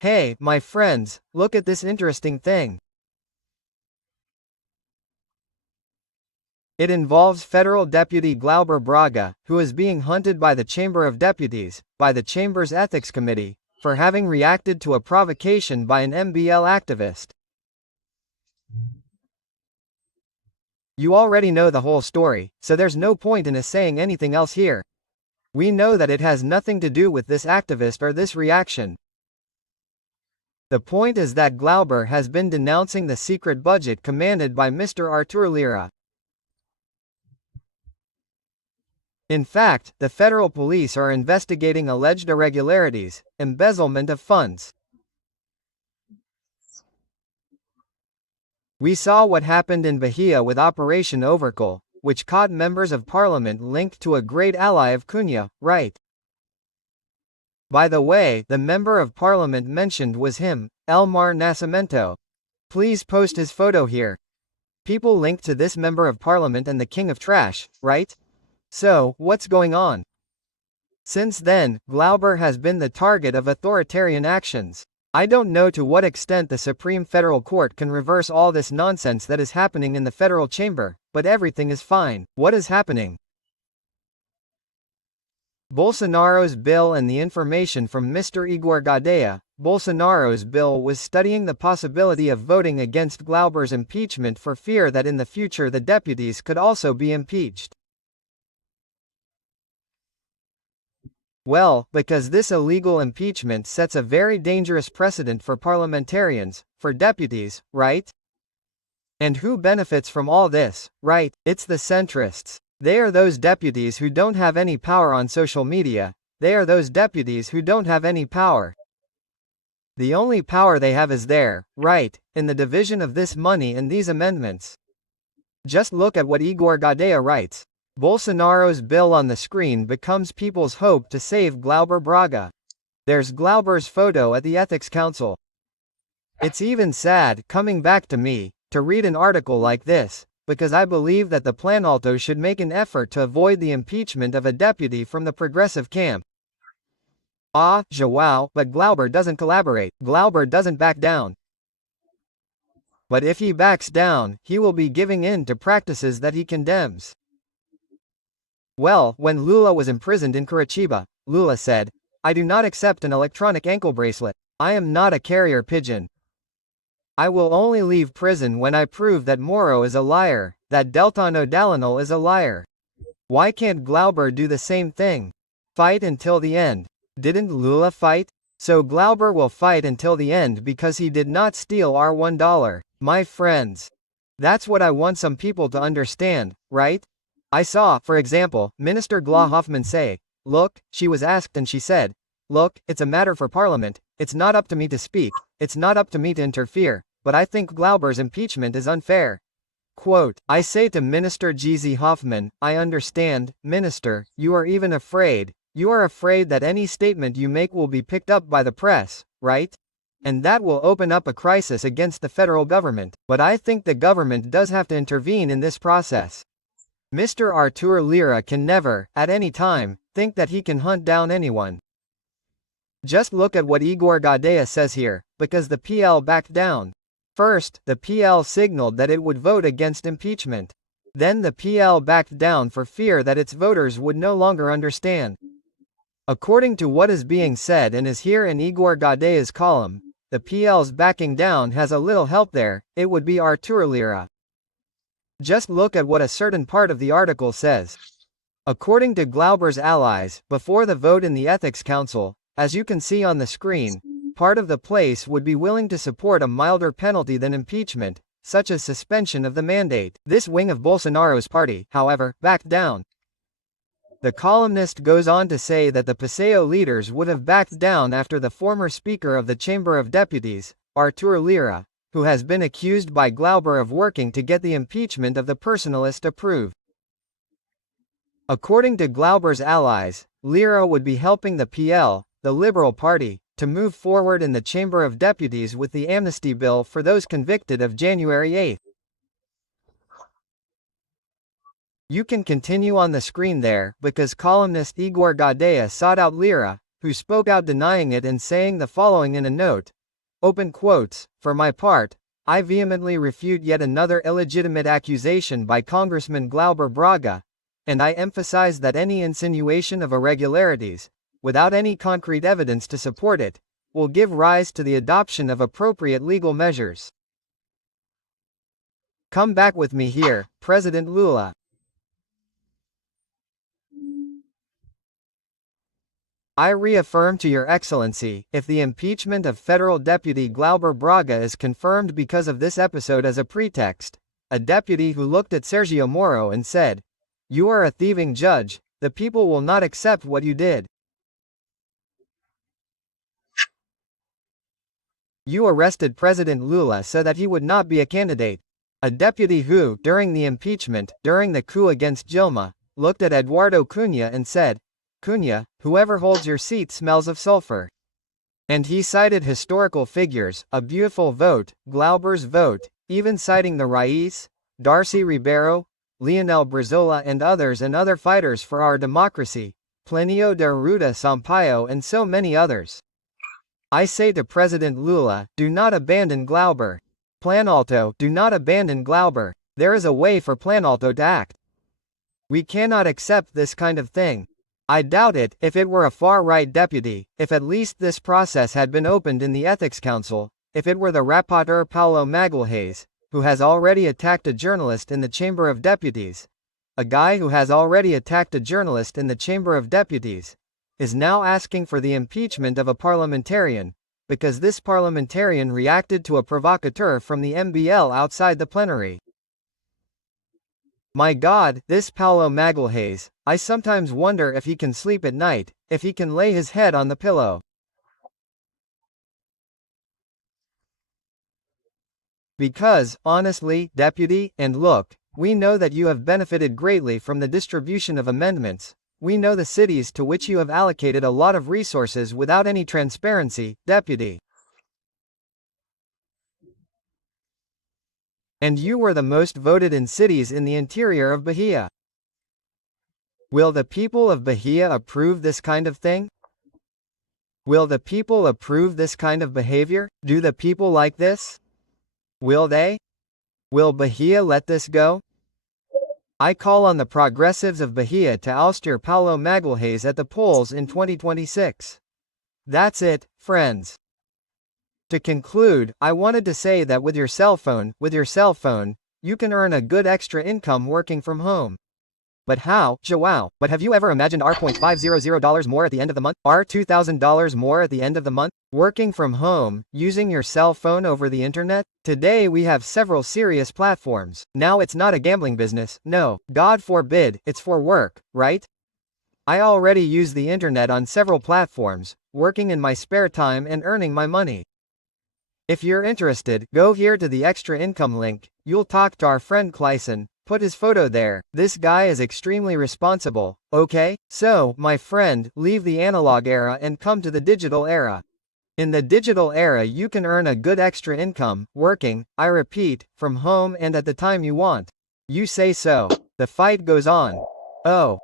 Hey, my friends, look at this interesting thing. It involves Federal Deputy Glauber Braga, who is being hunted by the Chamber of Deputies, by the Chamber's Ethics Committee, for having reacted to a provocation by an MBL activist. You already know the whole story, so there's no point in us saying anything else here. We know that it has nothing to do with this activist or this reaction. The point is that Glauber has been denouncing the secret budget commanded by Mr. Artur Lira. In fact, the federal police are investigating alleged irregularities, embezzlement of funds. We saw what happened in Bahia with Operation Overkill, which caught members of parliament linked to a great ally of Cunha, right? By the way, the member of parliament mentioned was him, Elmar Nascimento. Please post his photo here. People linked to this member of parliament and the king of trash, right? So, what's going on? Since then, Glauber has been the target of authoritarian actions. I don't know to what extent the Supreme Federal Court can reverse all this nonsense that is happening in the federal chamber, but everything is fine. What is happening? Bolsonaro's bill and the information from Mr. Igor Gadea. Bolsonaro's bill was studying the possibility of voting against Glauber's impeachment for fear that in the future the deputies could also be impeached. Well, because this illegal impeachment sets a very dangerous precedent for parliamentarians, for deputies, right? And who benefits from all this, right? It's the centrists. They are those deputies who don't have any power on social media. They are those deputies who don't have any power. The only power they have is there, right, in the division of this money and these amendments. Just look at what Igor Gadea writes. Bolsonaro's bill on the screen becomes people's hope to save Glauber Braga. There's Glauber's photo at the Ethics Council. It's even sad, coming back to me, to read an article like this, because I believe that the Planalto should make an effort to avoid the impeachment of a deputy from the progressive camp. Ah, João, but Glauber doesn't collaborate. Glauber doesn't back down. But if he backs down, he will be giving in to practices that he condemns. Well, when Lula was imprisoned in Curitiba, Lula said, "I do not accept an electronic ankle bracelet. I am not a carrier pigeon. I will only leave prison when I prove that Moro is a liar, that Deltano Dallagnol is a liar." Why can't Glauber do the same thing? Fight until the end. Didn't Lula fight? So Glauber will fight until the end because he did not steal our $1. My friends. That's what I want some people to understand, right? I saw, for example, Minister Gla Hoffman say, "Look," she was asked and she said, "Look, it's a matter for Parliament, it's not up to me to speak, it's not up to me to interfere, but I think Glauber's impeachment is unfair." Quote, I say to Minister Gzi Hoffman, I understand, Minister, you are even afraid, you are afraid that any statement you make will be picked up by the press, right? And that will open up a crisis against the federal government, but I think the government does have to intervene in this process. Mr. Artur Lira can never, at any time, think that he can hunt down anyone. Just look at what Igor Gadea says here, because the PL backed down. First, the PL signaled that it would vote against impeachment. Then the PL backed down for fear that its voters would no longer understand. According to what is being said and is here in Igor Gadea's column, the PL's backing down has a little help there, it would be Artur Lira. Just look at what a certain part of the article says. According to Glauber's allies, before the vote in the Ethics Council, as you can see on the screen, part of the place would be willing to support a milder penalty than impeachment, such as suspension of the mandate. This wing of Bolsonaro's party, however, backed down. The columnist goes on to say that the Paseo leaders would have backed down after the former Speaker of the Chamber of Deputies, Artur Lira, who has been accused by Glauber of working to get the impeachment of the personalist approved. According to Glauber's allies, Lira would be helping the PL, the Liberal Party, to move forward in the Chamber of Deputies with the amnesty bill for those convicted of January 8. You can continue on the screen there, because columnist Igor Gadea sought out Lira, who spoke out denying it and saying the following in a note. Open quotes, "For my part, I vehemently refute yet another illegitimate accusation by Congressman Glauber Braga, and I emphasize that any insinuation of irregularities, without any concrete evidence to support it, will give rise to the adoption of appropriate legal measures." Come back with me here, President Lula. I reaffirm to Your Excellency, if the impeachment of Federal Deputy Glauber Braga is confirmed because of this episode as a pretext, a deputy who looked at Sergio Moro and said, "You are a thieving judge, the people will not accept what you did. You arrested President Lula so that he would not be a candidate." A deputy who, during the impeachment, during the coup against Dilma, looked at Eduardo Cunha and said, "Cunha, whoever holds your seat smells of sulfur." And he cited historical figures, a beautiful vote, Glauber's vote, even citing the Raiz, Darcy Ribeiro, Leonel Brizola and other fighters for our democracy, Plenio de Arruda Sampaio and so many others. I say to President Lula, do not abandon Glauber. Planalto, do not abandon Glauber. There is a way for Planalto to act. We cannot accept this kind of thing. I doubt it, if it were a far-right deputy, if at least this process had been opened in the Ethics Council, if it were the rapporteur Paulo Magalhães, who has already attacked a journalist in the Chamber of Deputies. A guy who has already attacked a journalist in the Chamber of Deputies, is now asking for the impeachment of a parliamentarian, because this parliamentarian reacted to a provocateur from the MBL outside the plenary. My God, this Paulo Magalhães, I sometimes wonder if he can sleep at night, if he can lay his head on the pillow. Because, honestly, Deputy, and look, we know that you have benefited greatly from the distribution of amendments. We know the cities to which you have allocated a lot of resources without any transparency, Deputy. And you were the most voted in cities in the interior of Bahia. Will the people of Bahia approve this kind of thing? Will the people approve this kind of behavior? Do the people like this? Will they? Will Bahia let this go? I call on the progressives of Bahia to oust Paulo Magalhães at the polls in 2026. That's it, friends. To conclude, I wanted to say that with your cell phone, you can earn a good extra income working from home. But how? Joao, but have you ever imagined $500 more at the end of the month? $2,000 more at the end of the month? Working from home, using your cell phone over the internet? Today we have several serious platforms. Now it's not a gambling business, no, God forbid, it's for work, right? I already use the internet on several platforms, working in my spare time and earning my money. If you're interested, go here to the extra income link, you'll talk to our friend Clyson, put his photo there, this guy is extremely responsible, okay? So, my friend, leave the analog era and come to the digital era. In the digital era you can earn a good extra income, working, I repeat, from home and at the time you want. You say so. The fight goes on. Oh.